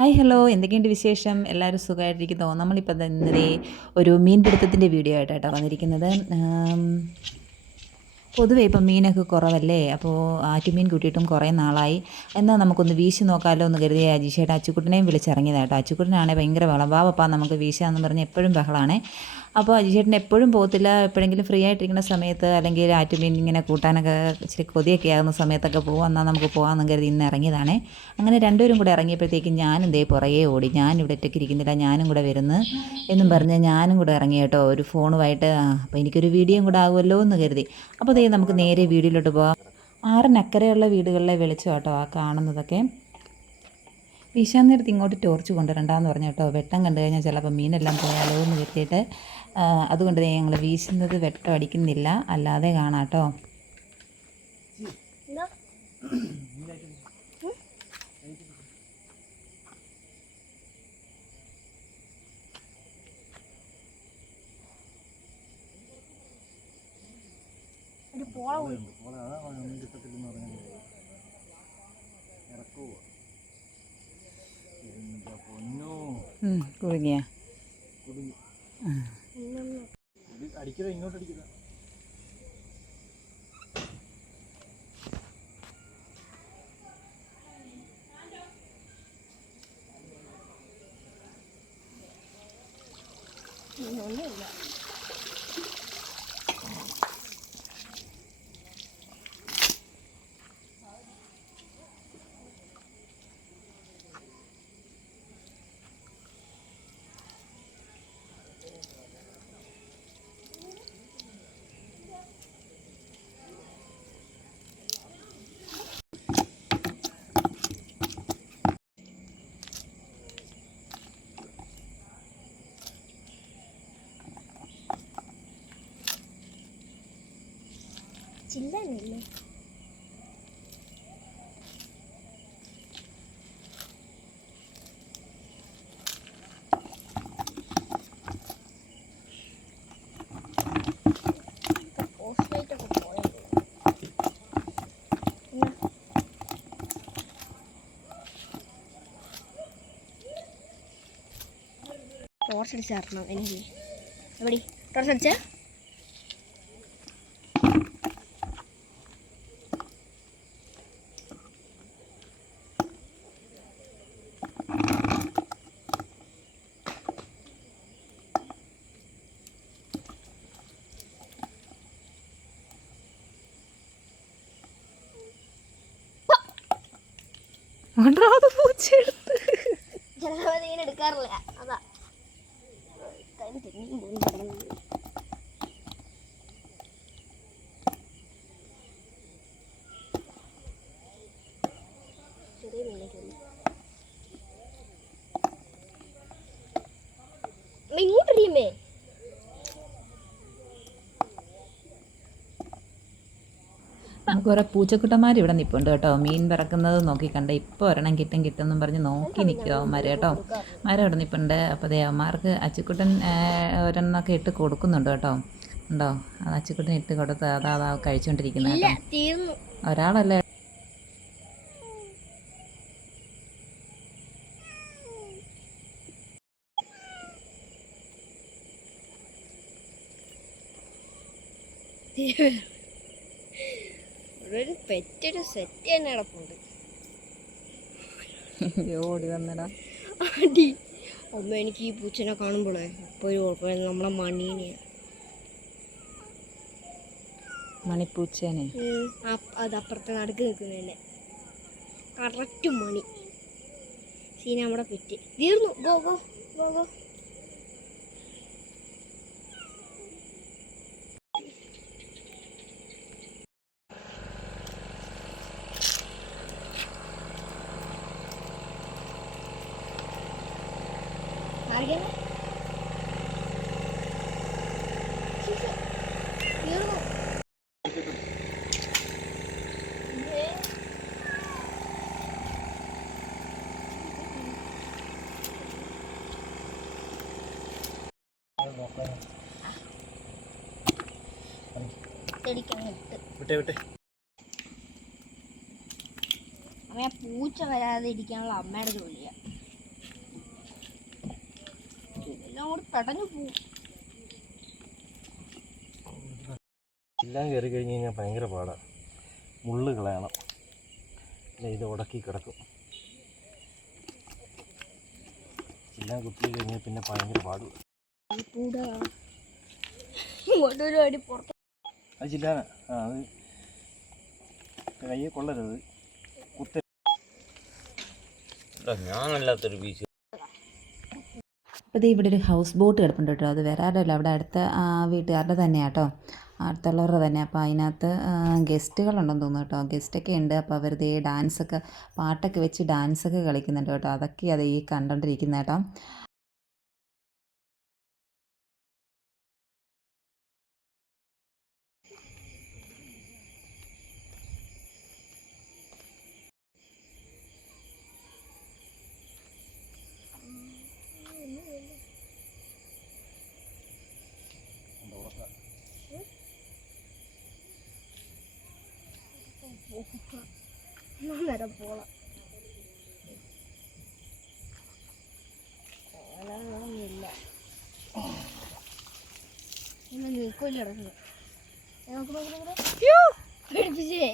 Hi hello എന്തൊക്കെയുണ്ട് വിശേഷം? എല്ലാവരും സുഖമായിട്ടിരിക്കുന്നോ. നമ്മളിപ്പോൾ ഇന്നലെ ഒരു മീൻ പിടുത്തത്തിന്റെ വീഡിയോ ആയിട്ടാണ് വന്നിരിക്കുന്നത്. പൊതുവേ ഇപ്പം മീനൊക്കെ കുറവല്ലേ? അപ്പോൾ ആറ്റുമീൻ കൂട്ടിയിട്ടും കുറേ നാളായി. എന്നാൽ നമുക്കൊന്ന് വീശി നോക്കാമല്ലോ എന്ന് കരുതി അജീഷേട്ട അച്ചുക്കുട്ടനെയും വിളിച്ചിറങ്ങിയതായിട്ടോ അച്ചുക്കുട്ടനാണെങ്കിൽ ഭയങ്കര ബഹളം വാവപ്പാ നമുക്ക് വീശാന്ന് പറഞ്ഞ് എപ്പോഴും ബഹളാണേ. അപ്പോൾ അജീഷേട്ടൻ എപ്പോഴും പോകത്തില്ല. എപ്പോഴെങ്കിലും ഫ്രീ ആയിട്ടിരിക്കുന്ന സമയത്ത് അല്ലെങ്കിൽ ആറ്റുമീൻ ഇങ്ങനെ കൂട്ടാനൊക്കെ ഇച്ചിരി കൊതിയൊക്കെ ആകുന്ന സമയത്തൊക്കെ പോകും. എന്നാൽ നമുക്ക് പോകാമെന്ന് കരുതി ഇന്ന് ഇറങ്ങിയതാണേ. അങ്ങനെ രണ്ടുപേരും കൂടെ ഇറങ്ങിയപ്പോഴത്തേക്കും ഞാനും ദേ പുറകെ ഓടി. ഞാൻ ഇവിടെ ഒറ്റയ്ക്ക് ഇരിക്കുന്നില്ല. ഞാനും കൂടെ വരുന്നു എന്നും പറഞ്ഞ് ഞാനും കൂടെ ഇറങ്ങി കേട്ടോ. ഒരു ഫോണുമായിട്ട് അപ്പോൾ എനിക്കൊരു വീഡിയോയും കൂടെ ആകുമല്ലോ എന്ന് കരുതി. അപ്പോൾ ദേ നമുക്ക് നേരെ വീഡിയോയിലോട്ട് പോകാം ആറിനക്കരെയുള്ള വീടുകളിലെ വെളിച്ചം കേട്ടോ ആ കാണുന്നതൊക്കെ. വിശാന്നേരത്ത് ഇങ്ങോട്ട് ടോർച്ച് കൊണ്ടുവരണ്ടെന്ന് പറഞ്ഞു കേട്ടോ. വെട്ടം കണ്ടു കഴിഞ്ഞാൽ ചിലപ്പോൾ മീനെല്ലാം പോയാലോ എന്ന് കരുതിയിട്ട് അതുകൊണ്ട് ഞങ്ങൾ വീശുന്നത് വെട്ടം അടിക്കുന്നില്ല. അല്ലാതെ കാണാട്ടോ. കുടുങ്ങിയ? അടിക്കല ഇങ്ങോട്ട് അടിക്കല ചില്ലല്ലേ ടോർച്ച് അടിച്ച് തരണം എനിക്ക് എവിടെ? ടോർച്ച് അടിച്ചേ? പൂച്ചെടുത്ത് പൂച്ച എടുത്ത് എടുക്കാറില്ല. അതാ കൈ തെന്നിയും പോയി കിടന്നു ചെറിയ മീനൊക്കെ ഉണ്ട്. അമ്മ ഇങ്ങോട്ടിരിക്കുമേ നമുക്ക് ഓരോ പൂച്ചക്കുട്ടന്മാർ ഇവിടെ നിൽപ്പുണ്ട് കേട്ടോ. മീൻ പിറക്കുന്നത് നോക്കി കണ്ട ഇപ്പോൾ ഒരെണ്ണം കിട്ടും കിട്ടും എന്നും പറഞ്ഞ് നോക്കി നിൽക്കുക അവന്മാർ കേട്ടോ. മരം ഇവിടെ നിൽപ്പുണ്ട് അപ്പോൾ ദേ അവന്മാർക്ക് അച്ചുക്കുട്ടൻ ഒരെണ്ണമൊക്കെ ഇട്ട് കൊടുക്കുന്നുണ്ട് കേട്ടോ. ഉണ്ടോ? അത് അച്ചുക്കുട്ടൻ ഇട്ട് കൊടുത്ത് അതാ അതാ കഴിച്ചുകൊണ്ടിരിക്കുന്നത് കേട്ടോ. ഒരാളല്ലേ? ഒരു പെറ്റൊരു സെറ്റ് തന്നെ കിടപ്പുണ്ട്. ഓടി വന്നടാ. അടി. അമ്മ എനിക്ക് ഈ പൂച്ചനെ കാണുമ്പോഴേ അപ്പോൾ ഒരു കുഴപ്പമില്ല. നമ്മളെ മണീനെയാണ് മണിപ്പൂച്ചേനെ. അത് അപ്പുറത്തെ നടുക്ക് നിൽക്കുന്നതന്നെ കറക്റ്റ് മണി. സീന നമ്മുടെ പെറ്റ്. തീർന്നു. ഗോ ഗോ ഗോ ഗോ മാറിക്കണേ തീർന്നു ഒറ്റയടിക്കങ്ങ് ഇട്ട് വിട്ടെ വിട്ടെ. അമ്മ ആ പൂച്ച വരാതെ ഇരിക്കാനുള്ള അമ്മയുടെ ജോലിയാ. എല്ലാം കൂടി പെടഞ്ഞു പോകും എല്ലാം കയറി കഴിഞ്ഞ് കഴിഞ്ഞാൽ ഭയങ്കര പാടാണ് മുള്ളു കളയണം. അല്ല ഇത് ഉടക്കി കിടക്കും. എല്ലാം കുത്തി കഴിഞ്ഞാൽ പിന്നെ ഭയങ്കര പാട്. കൂടാ ഇങ്ങോട്ടൊരു അടി പുറത്ത് അത് ചില്ലാന ആ അത് കയ്യെ കൊള്ളരുത്. കുത്ത. ഞാനല്ലാത്തൊരു പീസ് അപ്പോൾ ദേ ഇവിടെ ഒരു ഹൗസ് ബോട്ട് കിടപ്പുണ്ട് കേട്ടോ. അത് വേറെ ആരുമല്ല. അവിടെ അടുത്ത ആ, വീട്ടുകാരുടെ തന്നെയാണ് കേട്ടോ. അടുത്തുള്ളവരുടെ തന്നെ അപ്പോൾ അതിനകത്ത് ഗസ്റ്റുകളുണ്ടെന്ന് തോന്നുന്നു കേട്ടോ. ഗസ്റ്റൊക്കെ ഉണ്ട്. അപ്പോൾ അവർ ദേ ഡാൻസൊക്കെ പാട്ടൊക്കെ വെച്ച് ഡാൻസൊക്കെ കളിക്കുന്നുണ്ട് കേട്ടോ. അതൊക്കെ അത് ഈ കണ്ടോണ്ടിരിക്കുന്നത് കേട്ടോ. നേരം പോള കോലങ്ങളൊന്നുമില്ല ഇന്ന് നീക്കൂല കിടക്കുന്നു പേടിപ്പിച്ചേ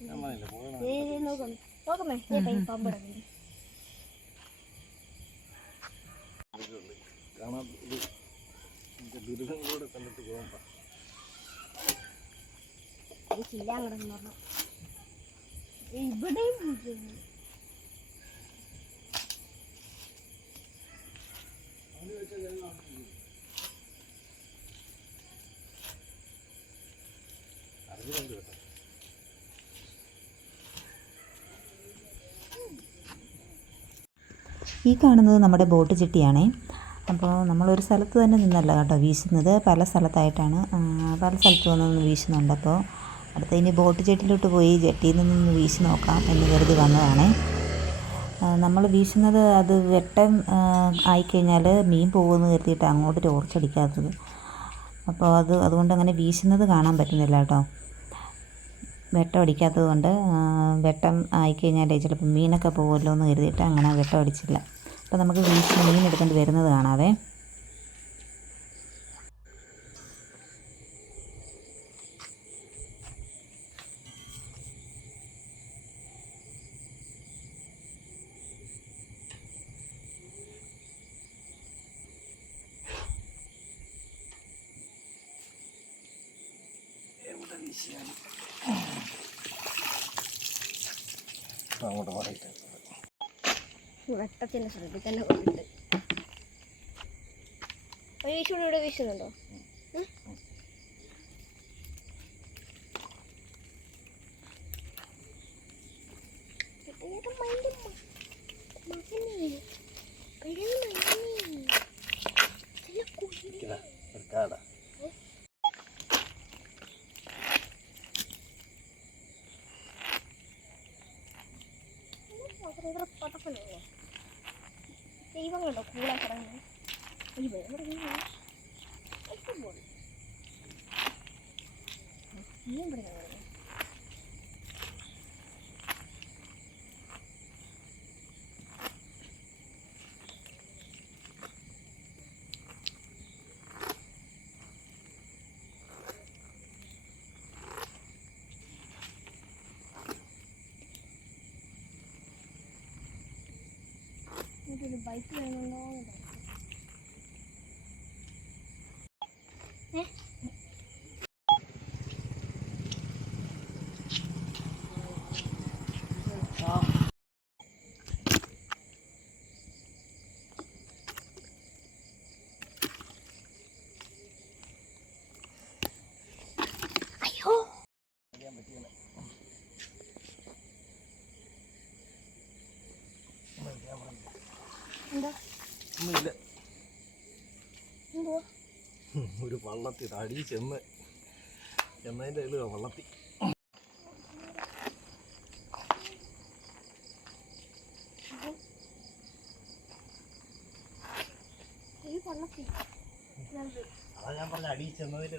ഞാൻ പറഞ്ഞില്ലേ പോകണം ദേ, ദേ, നോക്കുന്നു നോക്കുന്നേ ദേ കൈ പാമ്പ് കിടക്കുന്നു കാണാൻ ഇത് ഇതിന്റെ ദുരിതം കണ്ടിട്ട് പോകാൻ ചില്ലാൻ കിടക്കുന്നു പറഞ്ഞു. ഇവിടെയും പൂച്ചയുണ്ട്. ഈ കാണുന്നത് നമ്മുടെ ബോട്ട് ചിട്ടിയാണേ. അപ്പോൾ നമ്മളൊരു സ്ഥലത്ത് തന്നെ നിന്നല്ല കേട്ടോ വീശുന്നത്. പല സ്ഥലത്തായിട്ടാണ് പല സ്ഥലത്ത് നിന്ന് വീശുന്നുണ്ട്. അപ്പോൾ അടുത്ത ഇനി ബോട്ട് ചെട്ടിയിലോട്ട് പോയി ജെട്ടിയിൽ നിന്നൊന്ന് വീശി നോക്കാം എന്ന് കരുതി വന്നതാണ്. നമ്മൾ വീശുന്നത് അത് വെട്ടം ആയിക്കഴിഞ്ഞാൽ മീൻ പോകുമെന്ന് കരുതിയിട്ട് അങ്ങോട്ട് ടോർച്ചടിക്കാത്തത് അപ്പോൾ അത് അതുകൊണ്ട് അങ്ങനെ വീശുന്നത് കാണാൻ പറ്റുന്നില്ല കേട്ടോ. വെട്ടം അടിക്കാത്തത് കൊണ്ട് വെട്ടം ആയിക്കഴിഞ്ഞാൽ ചിലപ്പോൾ മീനൊക്കെ പോകുമല്ലോ എന്ന് കരുതിയിട്ട് അങ്ങനെ വെട്ടം അടിച്ചില്ല. അപ്പോൾ നമുക്ക് വീശി മീൻ എടുക്കേണ്ടി വരുന്നത് കാണാവേ അങ്ങോട്ട് മാറിയിട്ട് വെട്ടത്തിന് ശ്രദ്ധിക്കാൻ കൊണ്ടിട്ട് ഇവിടെ വീശുന്നുണ്ടോ ഉം? ഇതിനൊക്കെ മയിൽ മ- മകനെ. പെരുമ മകനെ. ചില കുഞ്ഞി. ഇതാ, ഒരു കാട ഭയങ്കര പടപ്പനല്ലേ ദൈവം കണ്ടോ കൂടെ കിടന്നു ഒരു ഭയം കിടന്നു അല്പം പോയി നീ ഇവിടെ കിടന്നു ഇതൊരു ബൈക്ക് വേണമല്ലോ അയ്യോ എന്താ ഒന്നുമില്ല. ഒരു വള്ളത്തി താടി ചെന്ന്. ചെന്നതിന്റെ ഇതിൽ വള്ളത്തി. അതാ ഞാൻ പറഞ്ഞ അടി ചെന്നതിന്റെ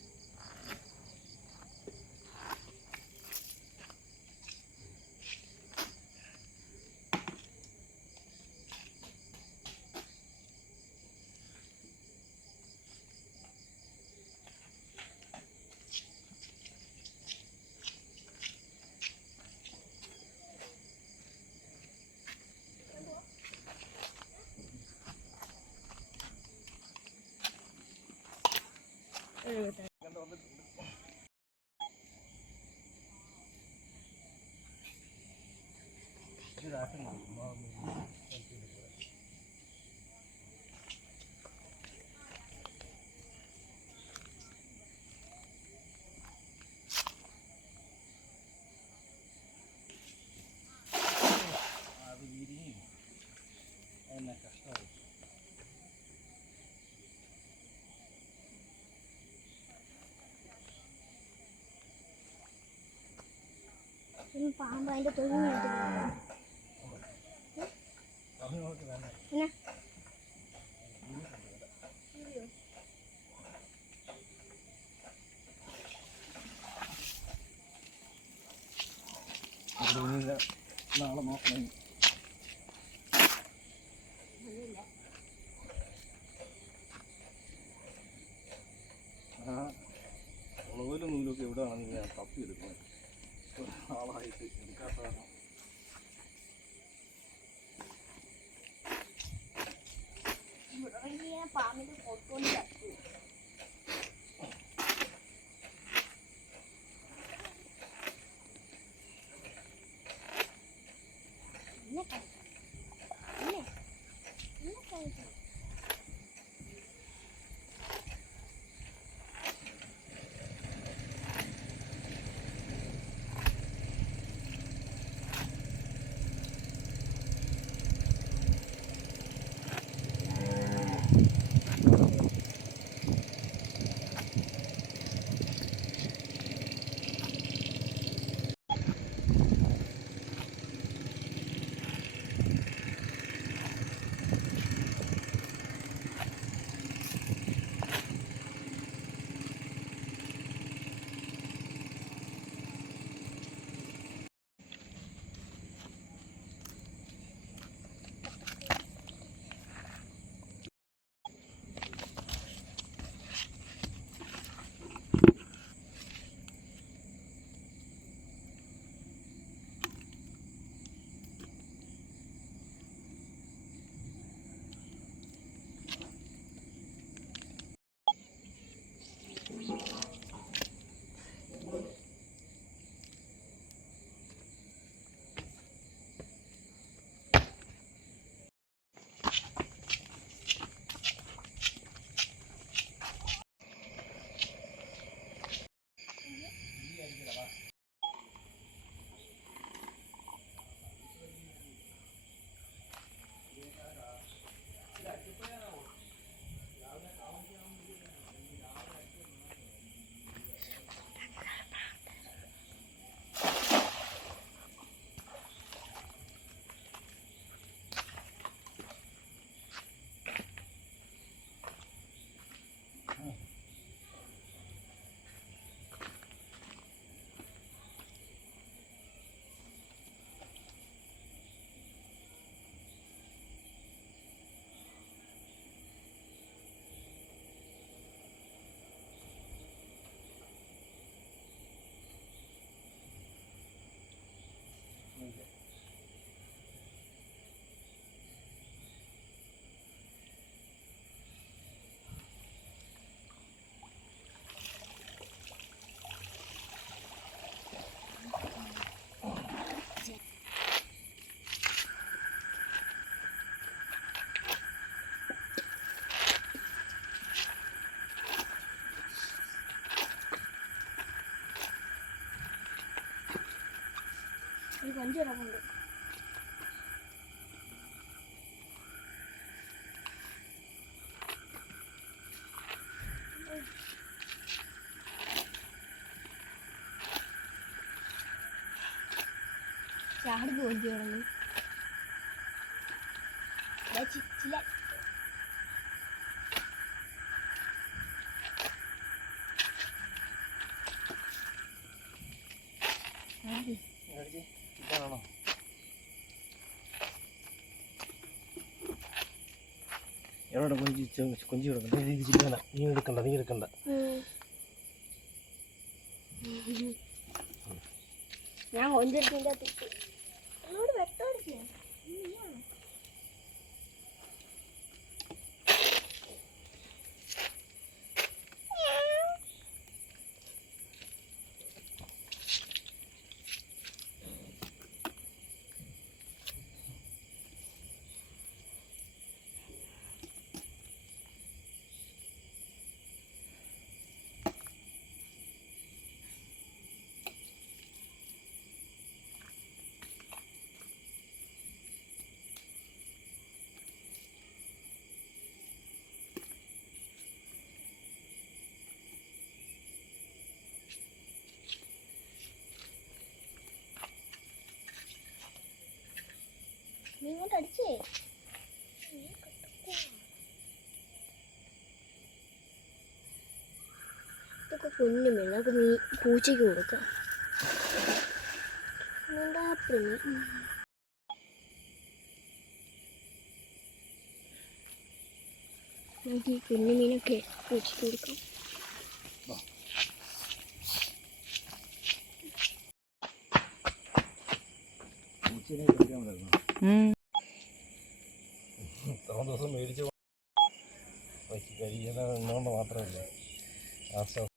പാമ്പ് അതിന്റെ തൊഴിൽ നാളെ നോക്കണം পা তো পড়তো না വഞ്ചിറങ്ങുന്നുണ്ട് ചാടുന്നു വഞ്ചി കിടന്നു ചിച്ചില Ready? Ready. ഇതാണോ? എവിടെ കൊഞ്ചി കൊഞ്ചി കൊടുക്കണ്ട നീ എടുക്കണ്ട നീ എടുക്കണ്ട. ഞാൻ കൊഞ്ചെടുത്തിന്റെ അടിച്ചേ. ഇതൊക്കെ കുഞ്ഞു വേണം നമുക്ക് നീ പൂച്ചയ്ക്ക് കൊടുക്കാം. പ്രിമി നമുക്ക് ഈ കുഞ്ഞു മീനൊക്കെ പൂച്ചയ്ക്ക് കൊടുക്കാം. പൂച്ചേനെ കഴിക്കാൻ പറ്റുന്നു ദിവസം മേടിച്ച് കഴിക്കുന്ന എന്നുകൊണ്ട് മാത്രമല്ല. ആശ്വാസം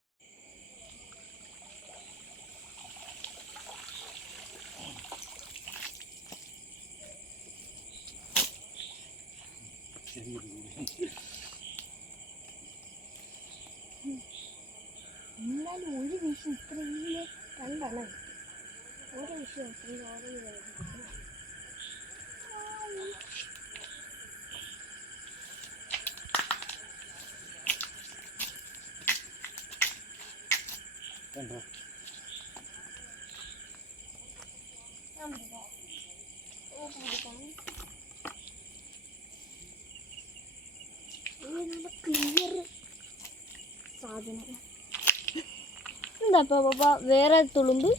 എന്താ പപ്പ വേറെ തുളുമ്പ്.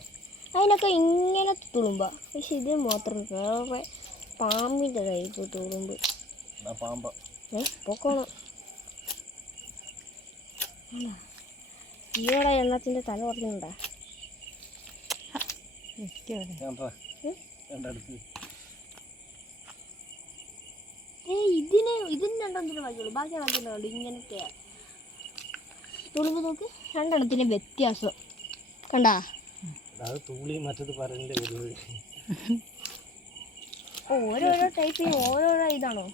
അതിനൊക്കെ ഇങ്ങനെ തുളുമ്പ. പക്ഷെ ഇത് മാത്രം വേറെ പാമ്പിന്റെ ടൈപ്പ് തുളുമ്പ്. പാമ്പ. ഏ പൊക്കോണം. ഈയോടെ എണ്ണത്തിന്റെ തല കുറഞ്ഞുണ്ടാ ഏ? ഇതിന് ഇതിന് രണ്ടെണ്ണത്തിന് വഴിയുള്ളൂ. ബാക്കി രണ്ടെണ്ണത്തിന് കണ്ടു തുളുമ്പ് നോക്ക്. രണ്ടെണ്ണത്തിന് വ്യത്യാസം. കണ്ടാ അത് തൂളി മറ്റത് പരലിന്റെ വരുന്നത് ഓരോരോ ടൈപ്പ് ഓരോരോ ഇതാണോ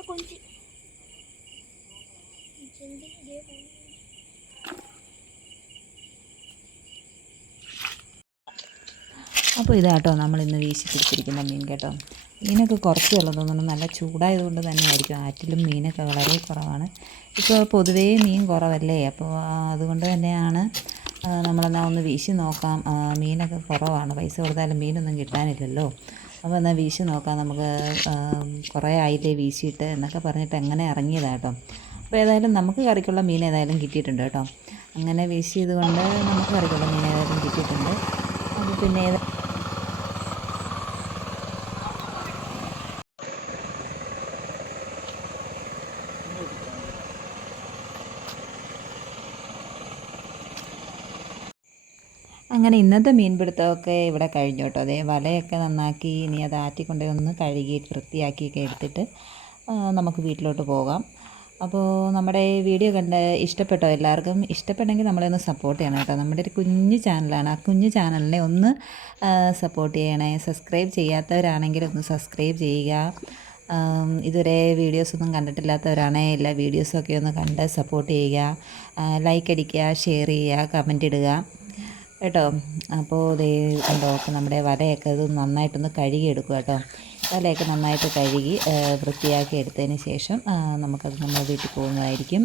കൊഞ്ച്. ഇതേ. അപ്പോൾ ഇതാട്ടോ നമ്മൾ ഇന്ന് വീശി പിടിച്ചിരിക്കുന്ന മീൻ കേട്ടോ മീനൊക്കെ കുറച്ചേ ഉള്ളൂ തോന്നുന്നു. നല്ല ചൂടായതുകൊണ്ട് തന്നെ ആയിരിക്കും ആറ്റിലും മീനൊക്കെ വളരെ കുറവാണ്. ഇപ്പോൾ പൊതുവേ മീൻ കുറവല്ലേ? അപ്പോൾ അതുകൊണ്ട് തന്നെയാണ് നമ്മളെന്നാൽ ഒന്ന് വീശി നോക്കാം. മീനൊക്കെ കുറവാണ്. പൈസ കൊടുത്താലും മീനൊന്നും കിട്ടാനില്ലല്ലോ. അപ്പോൾ എന്നാൽ വീശി നോക്കാം. നമുക്ക് കുറേ ആയില്ലേ വീശിയിട്ട് എന്നൊക്കെ പറഞ്ഞിട്ട് എങ്ങനെ ഇറങ്ങിയതാട്ടോ അപ്പോൾ ഏതായാലും നമുക്ക് കറിക്കുള്ള മീൻ ഏതായാലും കിട്ടിയിട്ടുണ്ട് കേട്ടോ. അങ്ങനെ വീശിയത് കൊണ്ട് നമുക്ക് കറിക്കുള്ള മീൻ ഏതായാലും കിട്ടിയിട്ടുണ്ട്. അപ്പോൾ പിന്നെ അങ്ങനെ ഇന്നത്തെ മീൻപിടുത്തമൊക്കെ ഇവിടെ കഴിഞ്ഞു കേട്ടോ അതേ വലയൊക്കെ നന്നാക്കി ഇനി അത് ആറ്റിക്കൊണ്ട് ഒന്ന് കഴുകി വൃത്തിയാക്കിയൊക്കെ എടുത്തിട്ട് നമുക്ക് വീട്ടിലോട്ട് പോകാം. അപ്പോൾ നമ്മുടെ വീഡിയോ കണ്ട് ഇഷ്ടപ്പെട്ടോ എല്ലാവർക്കും? ഇഷ്ടപ്പെട്ടെങ്കിൽ നമ്മളെ ഒന്ന് സപ്പോർട്ട് ചെയ്യണം കേട്ടോ. നമ്മുടെ ഒരു കുഞ്ഞു ചാനലാണ്. ആ കുഞ്ഞു ചാനലിനെ ഒന്ന് സപ്പോർട്ട് ചെയ്യണേ. സബ്സ്ക്രൈബ് ചെയ്യാത്തവരാണെങ്കിൽ ഒന്ന് സബ്സ്ക്രൈബ് ചെയ്യുക. ഇതുവരെ വീഡിയോസൊന്നും കണ്ടിട്ടില്ലാത്തവരാണെങ്കിൽ എല്ലാ വീഡിയോസൊക്കെ ഒന്ന് കണ്ട് സപ്പോർട്ട് ചെയ്യുക. ലൈക്ക് അടിക്കുക ഷെയർ ചെയ്യുക കമന്റ് ഇടുക. കേട്ടോ? അപ്പോൾ ദേ കണ്ടോ അപ്പോൾ നമ്മുടെ വരയൊക്കെ ഇത് നന്നായിട്ടൊന്ന് കഴുകി എടുക്കുക കേട്ടോ. വലയൊക്കെ നന്നായിട്ട് കഴുകി വൃത്തിയാക്കി എടുത്തതിന് ശേഷം നമുക്കത് നമ്മൾ വീട്ടിൽ പോകുന്നതായിരിക്കും.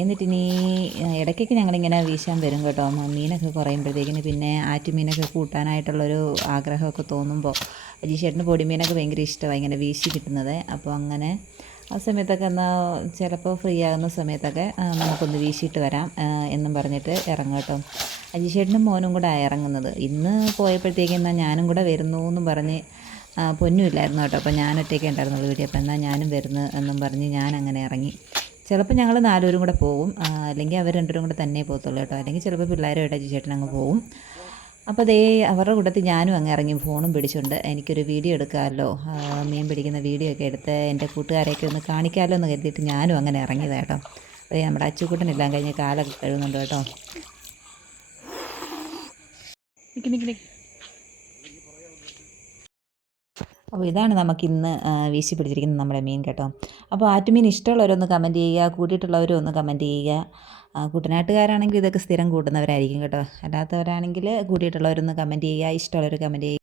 എന്നിട്ട് എന്നിട്ടിനി ഇടയ്ക്കൊക്കെ ഞങ്ങളിങ്ങനെ വീശാൻ വരും കേട്ടോ. മീനൊക്കെ കുറയുമ്പോഴത്തേക്കിന് പിന്നെ ആറ്റുമീനൊക്കെ കൂട്ടാനായിട്ടുള്ളൊരു ആഗ്രഹമൊക്കെ തോന്നുമ്പോൾ അജീഷേട്ടന് പൊടിമീനൊക്കെ ഭയങ്കര ഇഷ്ടമാണ് ഇങ്ങനെ വീശി കിട്ടുന്നത്. അപ്പോൾ അങ്ങനെ ആ സമയത്തൊക്കെ എന്നാൽ ചിലപ്പോൾ ഫ്രീ ആകുന്ന സമയത്തൊക്കെ നമുക്കൊന്ന് വീശിയിട്ട് വരാം എന്നും പറഞ്ഞിട്ട് ഇറങ്ങും കേട്ടോ. അജിഷേട്ടനും മോനും കൂടെ ഇറങ്ങുന്നത്. ഇന്ന് പോയപ്പോഴത്തേക്കും എന്നാൽ ഞാനും കൂടെ വരുന്നു എന്നും പറഞ്ഞ് പൊന്നുമില്ലായിരുന്നു കേട്ടോ. അപ്പോൾ ഞാൻ ഒറ്റയ്ക്ക് ഉണ്ടായിരുന്നുള്ളൂ വീട്ടിൽ. അപ്പോൾ എന്നാൽ ഞാനും വരുന്നു എന്നും പറഞ്ഞ് ഞാൻ അങ്ങനെ ഇറങ്ങി. ചിലപ്പോൾ ഞങ്ങൾ നാലുപേരും കൂടെ പോകും അല്ലെങ്കിൽ അവർ രണ്ടുപേരും കൂടെ തന്നെ പോകത്തുള്ളൂ കേട്ടോ. അല്ലെങ്കിൽ ചിലപ്പോൾ പിള്ളേരുമായിട്ട് ചേട്ടൻ അങ്ങ് പോകും അപ്പോൾ ദേ അവരുടെ കൂട്ടത്തിൽ ഞാനും അങ്ങ് ഇറങ്ങി ഫോണും പിടിച്ചുകൊണ്ട് എനിക്കൊരു വീഡിയോ എടുക്കാമല്ലോ. മീൻ പിടിക്കുന്ന വീഡിയോ ഒക്കെ എടുത്ത് എന്റെ കൂട്ടുകാരെയൊക്കെ ഒന്ന് കാണിക്കാമല്ലോ എന്ന് കരുതിയിട്ട് ഞാനും അങ്ങനെ ഇറങ്ങിയതാണ് കേട്ടോ. അതേ നമ്മുടെ അച്ചുക്കൂട്ടനെല്ലാം കഴിഞ്ഞ് കാലൊക്കെ കഴുകുന്നുണ്ട് കേട്ടോ. നിക്ക് നിക്ക് നിക്ക്. അപ്പോൾ ഇതാണ് നമുക്കിന്ന് ഇന്ന് വീശി പിടിച്ചിരിക്കുന്നത് നമ്മുടെ മീൻ കേട്ടോ. അപ്പോൾ ആറ്റുമീൻ ഇഷ്ടമുള്ളവരൊന്ന് കമന്റ് ചെയ്യുക കൂട്ടിയിട്ടുള്ളവരും ഒന്ന് കമന്റ് ചെയ്യുക. കുട്ടനാട്ടുകാരാണെങ്കിൽ ഇതൊക്കെ സ്ഥിരം കൂട്ടുന്നവരായിരിക്കും കേട്ടോ. അല്ലാത്തവരാണെങ്കിൽ കൂട്ടിയിട്ടുള്ളവരൊന്ന് കമന്റ് ചെയ്യുക ഇഷ്ടമുള്ളവർ കമന്റ് ചെയ്യുക.